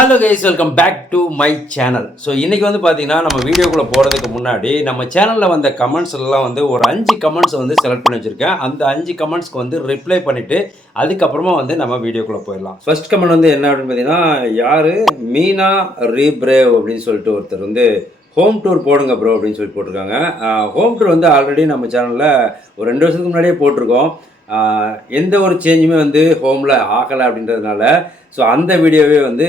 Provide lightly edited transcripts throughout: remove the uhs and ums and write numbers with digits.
Hello guys, welcome back to my channel. So இன்றைக்கி வந்து பார்த்திங்கன்னா நம்ம வீடியோக்குள்ளே போகிறதுக்கு முன்னாடி நம்ம சேனலில் வந்த கமெண்ட்ஸ்லாம் வந்து ஒரு 5 கமெண்ட்ஸ் வந்து செலக்ட் பண்ணி வச்சுருக்கேன். அந்த 5 கமெண்ட்ஸ்க்கு வந்து ரிப்ளை பண்ணிவிட்டு அதுக்கப்புறமா வந்து நம்ம வீடியோக்குள்ளே போயிடலாம். ஃபர்ஸ்ட் கமெண்ட் வந்து என்ன அப்படின்னு பார்த்தீங்கன்னா, யார் மீனா ரீப்ரேவ் அப்படின்னு சொல்லிட்டு ஒருத்தர் வந்து ஹோம் டூர் போடுங்க ப்ரோ அப்படின்னு சொல்லி போட்டிருக்காங்க. ஹோம் டூர் வந்து ஆல்ரெடி நம்ம சேனலில் ஒரு 2 வருஷத்துக்கு முன்னாடியே போட்டிருக்கோம். எந்த ஒரு சேஞ்சுமே வந்து ஹோமில் ஆகலை அப்படின்றதுனால ஸோ அந்த வீடியோவே வந்து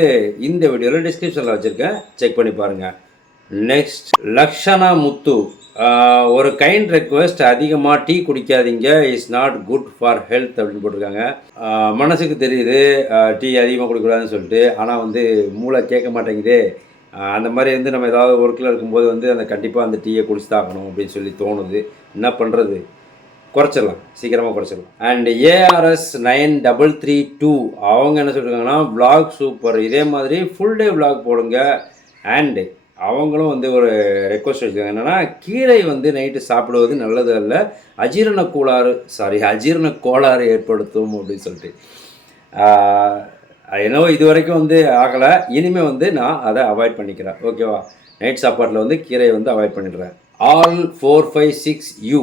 இந்த வீடியோவில் டிஸ்கிரிப்ஷனில் வச்சுருக்கேன், செக் பண்ணி பாருங்கள். நெக்ஸ்ட் லக்ஷனா முத்து, ஒரு கைண்ட் ரெக்வெஸ்ட், அதிகமாக டீ குடிக்காதீங்க, is not good for health அப்படின்னு போட்டிருக்காங்க. மனசுக்கு தெரியுது டீ அதிகமாக குடிக்கூடாதுன்னு சொல்லிட்டு, ஆனால் வந்து மூளை கேட்க மாட்டேங்குது. அந்த மாதிரி வந்து நம்ம ஏதாவது ஒர்க்கில் இருக்கும்போது வந்து அந்த கண்டிப்பாக அந்த டீயை குடிச்சு தாக்கணும் அப்படின்னு சொல்லி தோணுது. என்ன பண்ணுறது, குறைச்சிடலாம், சீக்கிரமாக குறைச்சிடலாம். அண்ட் ARS 9332 அவங்க என்ன சொல்லியிருக்காங்கன்னா, விளாக் சூப்பர், இதே மாதிரி ஃபுல் டே விளாக் போடுங்க. அண்டு அவங்களும் வந்து ஒரு ரெக்வஸ்ட் வச்சுருக்காங்க, என்னென்னா கீரை வந்து நைட்டு சாப்பிடுவது நல்லது அல்ல, அஜீரண கோளாறு ஏற்படுத்தும் அப்படின்னு சொல்லிட்டு. என்னவோ இது வரைக்கும் வந்து ஆகலை, இனிமேல் வந்து நான் அதை அவாய்ட் பண்ணிக்கிறேன். ஓகேவா, நைட் சாப்பாட்டில் வந்து கீரையை வந்து அவாய்ட் பண்ணிடுறேன். all 456U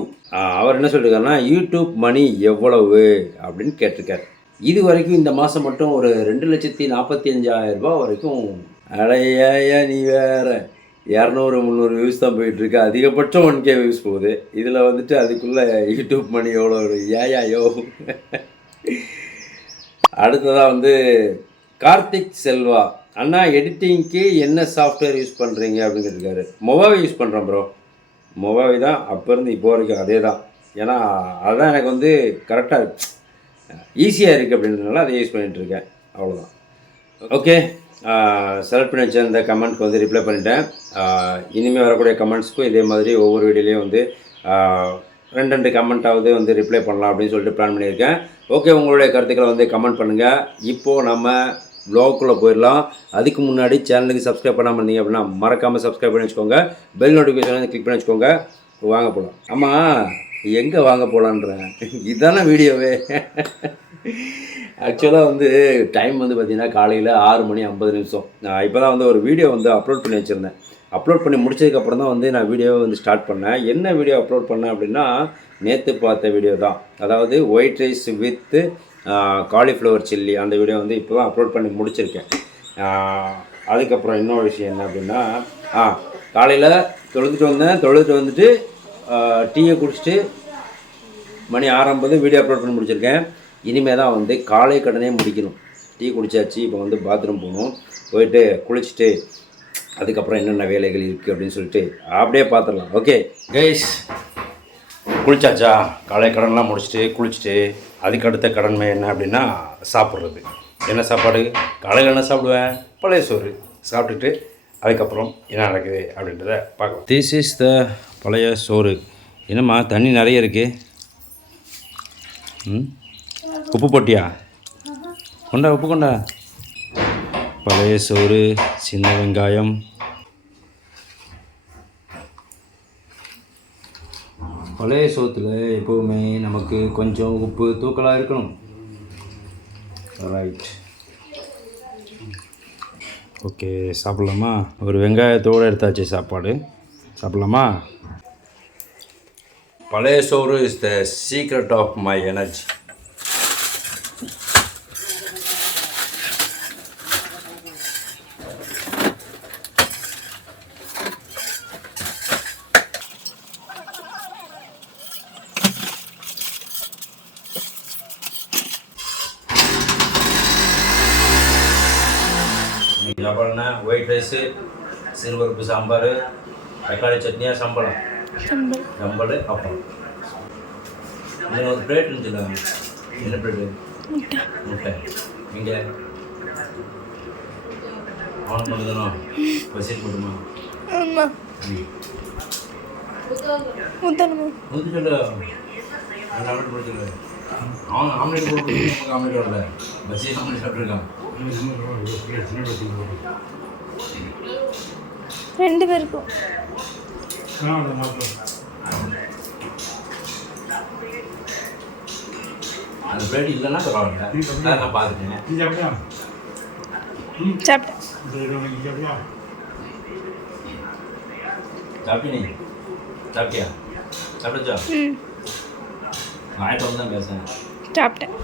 அவர் என்ன சொல்லியிருக்காருன்னா, யூடியூப் மணி எவ்வளவு அப்படின்னு கேட்டிருக்காரு. இது வரைக்கும் இந்த மாதம் மட்டும் ஒரு 2,45,000 ரூபா வரைக்கும். அடையா நீ வேறு 200-300 வியூஸ் தான் போயிட்டுருக்கு, அதிகபட்சம் 1K வியூஸ் போகுது. இதில் வந்துட்டு அதுக்குள்ளே யூடியூப் மணி எவ்வளோ ஏயாயோ. அடுத்ததாக வந்து கார்த்திக் செல்வா, அண்ணா எடிட்டிங்க்கு என்ன சாஃப்ட்வேர் யூஸ் பண்ணுறீங்க அப்படின்னு கேட்டிருக்காரு. மொபாவை யூஸ் பண்ணுறேன் ப்ரோ, மொபாவி தான் அப்போ இருந்து இப்போ வரைக்கும் அதே தான். ஏன்னா அதுதான் எனக்கு வந்து கரெக்டாக ஈஸியாக இருக்குது அப்படின்றதுனால அதை யூஸ் பண்ணிகிட்ருக்கேன், அவ்வளோதான். ஓகே, செலக்ட் பண்ணி வச்ச இந்த கமெண்ட்க்கு வந்து ரிப்ளை பண்ணிட்டேன். இனிமேல் வரக்கூடிய கமெண்ட்ஸ்க்கும் இதே மாதிரி ஒவ்வொரு வீடியோலையும் வந்து 2 கமெண்ட்டாவது வந்து ரிப்ளை பண்ணலாம் அப்படின்னு சொல்லிட்டு பிளான் பண்ணியிருக்கேன். ஓகே, உங்களுடைய கருத்துக்களை வந்து கமெண்ட் பண்ணுங்கள். இப்போது நம்ம வ்ளாகுக்குள்ளே போயிடலாம். அதுக்கு முன்னாடி சேனலுக்கு சப்ஸ்கிரைப் பண்ணாமல் இருந்தீங்க அப்படின்னா மறக்காமல் சப்ஸ்கிரைப் பண்ணி வச்சுக்கோங்க, பெல் நோட்டிஃபிகேஷன் வந்து கிளிக் பண்ணி வச்சுக்கோங்க. வாங்க போகலாம். ஆமாம், எங்கே வாங்க போகலான்றேன், இதுதானே வீடியோவே. ஆக்சுவலாக வந்து டைம் வந்து பார்த்திங்கன்னா காலையில் 6:50. நான் இப்போ தான் வந்து ஒரு வீடியோ வந்து அப்லோட் பண்ணி வச்சுருந்தேன். அப்லோட் பண்ணி முடிச்சதுக்கப்புறம் தான் வந்து நான் வீடியோவை வந்து ஸ்டார்ட் பண்ணேன். என்ன வீடியோ அப்லோட் பண்ணேன் அப்படின்னா, நேற்று பார்த்த வீடியோ தான். அதாவது white rice with cauliflower chilli, அந்த வீடியோ வந்து இப்போ தான் அப்லோட் பண்ணி முடிச்சிருக்கேன். அதுக்கப்புறம் இன்னொரு விஷயம் என்ன அப்படின்னா, காலையில் தொழுதுட்டு வந்துட்டு டீயை குடிச்சிட்டு மணி 6:50 வீடியோ அப்லோட் பண்ணி முடிச்சிருக்கேன். இனிமேல் தான் வந்து காலை கடனே முடிக்கணும். டீ குடித்தாச்சு, இப்போ வந்து பாத்ரூம் போகணும், போயிட்டு குளிச்சுட்டு அதுக்கப்புறம் என்னென்ன வேலைகள் இருக்குது அப்படின்னு சொல்லிட்டு அப்படியே பார்த்துடலாம். ஓகே கைஸ், குளிச்சாச்சா, காலை கடன்லாம் முடிச்சுட்டு குளிச்சுட்டு அதுக்கு அடுத்த கடமை என்ன அப்படின்னா சாப்பிட்றது. என்ன சாப்பாடு, காலையில் என்ன சாப்பிடுவேன், பழைய சோறு சாப்பிட்டுட்டு அதுக்கப்புறம் என்ன நடக்குது அப்படின்றத பார்க்கலாம். திஸ் இஸ் த பழைய சோறு. என்னம்மா தண்ணி நிறைய இருக்குது, உப்பு போட்டியா, கொண்டா உப்பு கொண்டா. பழைய சோறு, சின்ன வெங்காயம், பழைய சோத்தில் எப்போவுமே நமக்கு கொஞ்சம் உப்பு தூக்கலாக இருக்கணும். ரைட், ஓகே சாப்பிட்லாமா? ஒரு வெங்காயத்தோடு எடுத்தாச்சு சாப்பாடு, சாப்பிட்லாமா? பழைய சோறு is the secret of my energy. சாப்பாடுனா ஒயிட் ரைஸு, சிறுபருப்பு சாம்பார், தக்காளி சட்னியாக சம்பளம், அப்பளம். இன்னும் ஒரு பிளேட் இருந்துச்சுங்க. என்ன பிளேட்டு? முட்டை. இங்கே ஆன் பண்ணுதணும், பசிட் போட்டுமா? ஊற்றி சொல்லு, ஆம்லேட் போட்டு அவன் ஆம்லேட் போட்டு நமக்கு ஆம்லேட் வரல, பசிட் ஆம்லேட் சாப்பிட்ருக்கான். 2 பேருக்கும் அந்த பிளேட் இல்லைன்னா பரவாயில்ல, நான் பார்த்துட்டேன். சாப்பிட்டேன். சாப்பிட்டே நீ சாப்பிட்டியா? சாப்பிட்டா நான் தான் பேசுகிறேன். சாப்பிட்டேன்.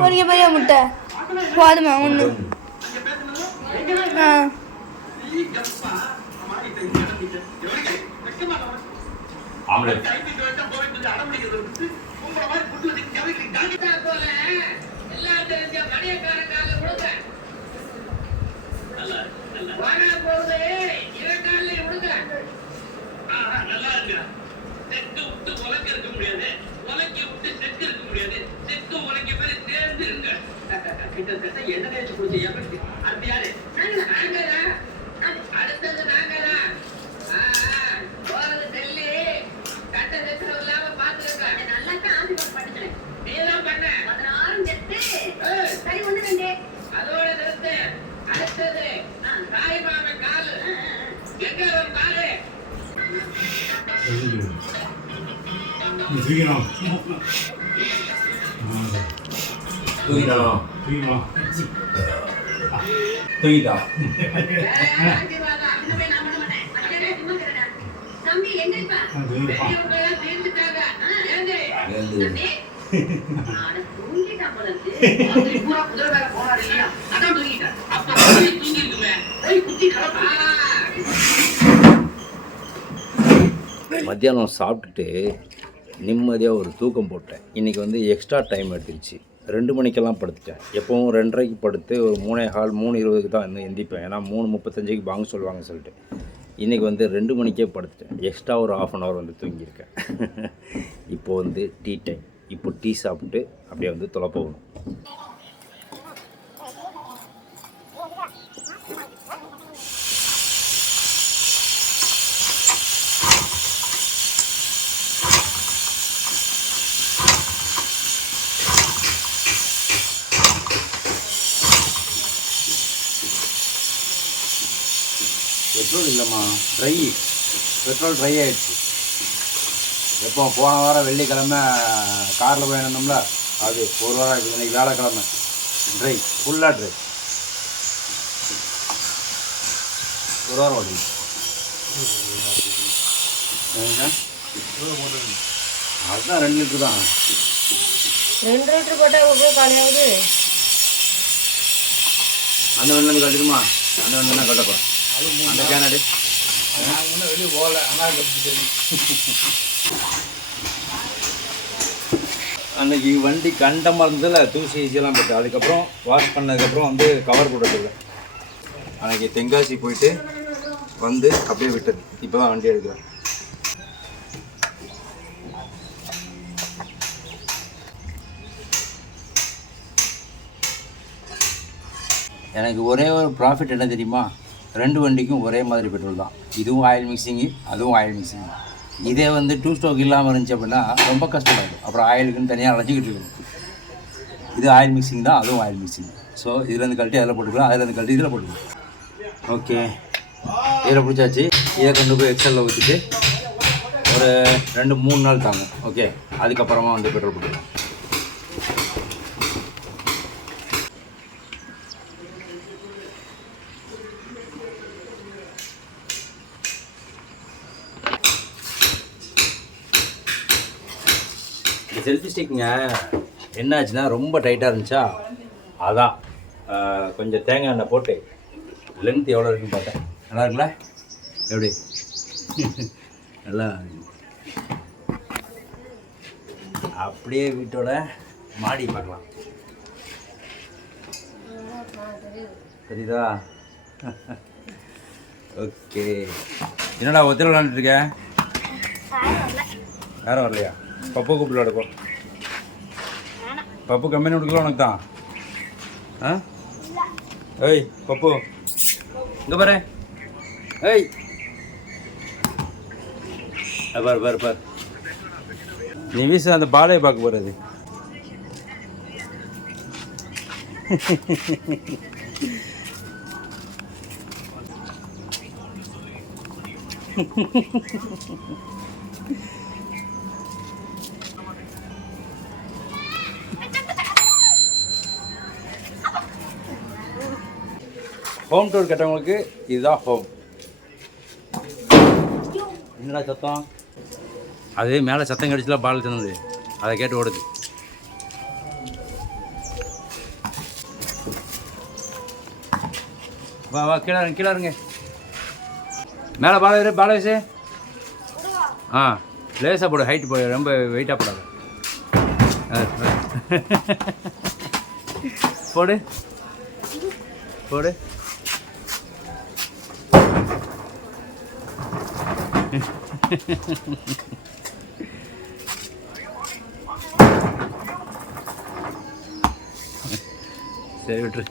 பொரிய பொரிய முட்டை போதுமா ஒன்று? ஆம்லெட் என்ன நினைச்சு குடிச்ச அடுத்து யாரு? அடுத்தது நாங்கதான். டெல்லி கட்ட நெத்திரம் இல்லாம பாத்துருக்கேன். நல்லா தான் ஆதிபம் படிக்கிறேன். நீதான் பண்ண 16 சரி ஒண்ணு அதோட நிறுத்து. அடுத்தது தாய்மாம காலு எங்காரம் பாரு. தூக்கிட்டோம். தம்பி எங்கப்பா? மத்தியானம் சாப்பிட்டுட்டு நிம்மதியாக ஒரு தூக்கம் போட்டேன். இன்றைக்கி வந்து எக்ஸ்ட்ரா டைம் எடுத்துக்கிச்சு. 2 மணிக்கெல்லாம் படுத்துட்டேன். எப்போவும் 2:30க்கு படுத்து ஒரு 3:15 3:20க்கு தான் இன்னும் எந்திப்பேன். ஏன்னா 3:35க்கு வாங்க சொல்லுவாங்க சொல்லிட்டு. இன்றைக்கி வந்து 2 மணிக்கே படுத்துட்டேன். எக்ஸ்ட்ரா ஒரு 1/2 hour வந்து தூங்கியிருக்கேன். இப்போது வந்து டீ டைம். இப்போ டீ சாப்பிட்டு அப்படியே வந்து தொலை போகணும். பெட்ரோல் இல்லைம்மா, பெட்ரோல் ட்ரை ஆகிடுச்சு. எப்போ போன வாரம் வெள்ளிக்கிழமை காரில் போய் இருந்தோம்ல, அது ஒரு வாரம் ஆகிடுச்சு. இன்றைக்கி வேலைக்கிழமை ட்ரை, ஃபுல்லாக ட்ரை. ஒரு வாரம் ஓடுங்க. அதுதான் 2 லிட்டரு தான். 2 லிட்டர் போட்டால் எவ்வளோ காலியாகுது? அந்த வெள்ளம் கட்டுமா? அந்த வெள்ளம் தான் கட்டப்போ அந்த கேனடு வெளியே போகல. அன்னைக்கு வண்டி கண்டமாக இருந்ததில் தூசி ஈஸியெல்லாம் போட்டு, அதுக்கப்புறம் வாஷ் பண்ணதுக்கப்புறம் வந்து கவர் போட்டதில்லை. அன்றைக்கி தென்காசி போயிட்டு வந்து அப்படியே விட்டது. இப்போ தான் வண்டி எடுக்கிறேன். எனக்கு ஒரே ஒரு ப்ராஃபிட் என்ன தெரியுமா? 2 வண்டிக்கும் ஒரே மாதிரி பெட்ரோல் தான். இதுவும் ஆயில் மிக்சிங்கு, அதுவும் ஆயில் மிக்சிங்கு. இதே வந்து 2 ஸ்ட்ரோக் இல்லாமல் இருந்துச்சு அப்படின்னா ரொம்ப கஷ்டமாயிடும். அப்புறம் ஆயிலுக்குன்னு தனியாக அழைச்சிக்கிட்டு இருக்கணும். இது ஆயில் மிக்சிங் தான், அதுவும் ஆயில் மிக்சிங். ஸோ இதுலேருந்து கழட்டி அதில் போட்டுக்கலாம், அதுலேருந்து கழட்டி இதில் போட்டுக்கலாம். ஓகே, இதில் பிடிச்சாச்சு. இதை கொண்டு போய் எக்ஸலில் ஊற்றிட்டு ஒரு 2-3 நாள் தாங்க. ஓகே, அதுக்கப்புறமா வந்து பெட்ரோல் போட்டுக்கலாம். செல்ஃபி ஸ்டிக்குங்க என்ன ஆச்சுன்னா ரொம்ப டைட்டாக இருந்துச்சா, அதான் கொஞ்சம் தேங்காய் எண்ணெய் போட்டு லென்த் எவ்வளோ இருக்குன்னு பார்த்தேன். நல்லா இருக்குல்ல? எப்படி நல்லா அப்படியே வீட்டோட மாடி பார்க்கலாம். தெரியுதா? ஓகே. என்னடா ஒத்திர விளாண்டுட்டு இருக்க? யாரும் வரலையா? பப்பு கூப்பிட்டு விளாடுப்போம். பப்பு கம்பெனி கொடுக்கலாம் உனக்கு தான். ஆ ஏய் பப்பு இங்கே பாரு. ஏய் பாரு பாரு பாரு, நீ வீசு அந்த பாலையை பார்க்க போகிறது. ஹோம் டூர் கேட்டவங்களுக்கு இதுதான் ஹோம். என்னடா சத்தம்? அது மேலே சத்தம் கடிச்சுல பால் தின்னது, அதை கேட்டு ஓடுது. வா வா கீழே இருங்க. மேலே பால வயசு. ஆ லேசாக போடு, ஹைட்டு போடு, ரொம்ப வெயிட்டாக போடாது. போடு போடு. சரி விட்டுரு.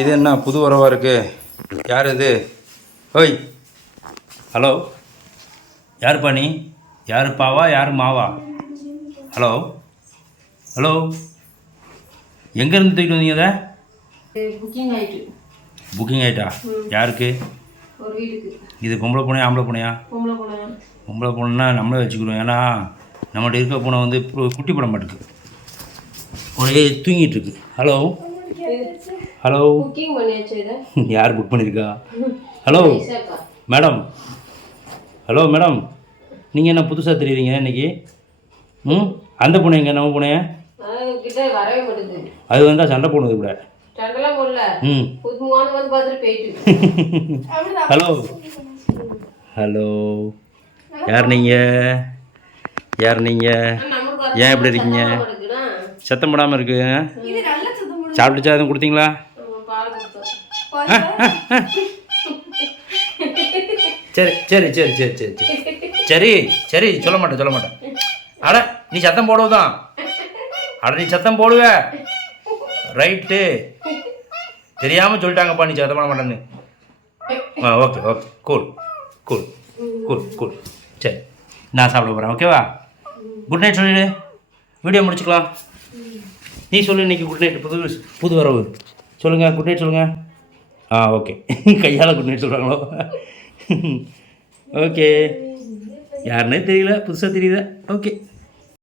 இது என்ன புது உறவாக இருக்குது? யார் இது? ஓய், ஹலோ, யாருப்பா நீ? யார் பாவா, யார் மாவா? ஹலோ ஹலோ, எங்கேருந்து தூக்கிட்டு வந்தீங்க அதை? புக்கிங் ஆயிட்டு. புக்கிங் ஆகிட்டா? யாருக்கு? ஒரு வீட்டுக்கு. இது பொம்பளை பூனையா ஆம்பளை பூனையா? பொம்பளை பூனை. பொம்பளை பூனைன்னா நம்மளே வச்சுக்கிறோம். ஏன்னா நம்மகிட்ட இருக்க பூனை வந்து குட்டி போட மாட்டேங்குது, ஒரே தூங்கிட்டு இருக்கு. ஹலோ ஹலோ, புக்கிங் பண்ணியாச்சு இதை. யார் புக் பண்ணியிருக்கா? Hello madam. ஹலோ மேடம், நீங்கள் என்ன புதுசாக தெரியுறீங்க இன்னைக்கு? அந்த பூனை எங்கே? நம்ம பூனைய கிட்ட வரவே மாட்டேங்குது. அது வந்தால் சண்டை போடுது கூட. சண்டைலாம் போடல. புதுமான வந்து பார்த்துட்டு போயிட்டு. ஹலோ ஹலோ, யார் நீங்கள்? ஏன் இப்படி இருக்கீங்க? சத்தம் போடாமல் இருக்கு. சாப்பிட்டுச்சா? எதுவும் கொடுத்தீங்களா? சரி சரி சரி சரி சரி சரி சரி சரி, சொல்ல மாட்டேன். அட நீ சத்தம் போடுவதான். நீ சத்தம் போடுவ. ரைட்டு, தெரியாமல் சொல்லிட்டாங்கப்பா நீ சத்தம் போட மாட்டேன்னு. Okay cool cool cool cool. சரி, நான் சாப்பிட போகிறேன். ஓகேவா? குட் நைட் சொல்லிடு, வீடியோ முடிச்சுக்கலாம். நீ சொல்லு இன்னைக்கு குட் நைட். புது வரவு சொல்லுங்கள், குட் நைட் சொல்லுங்கள். ஓகே. கையால் குட் நைட் சொல்கிறாங்களோ? ஓகே, யாருன்னே தெரியல, புதுசாக தெரியுதா? ஓகே.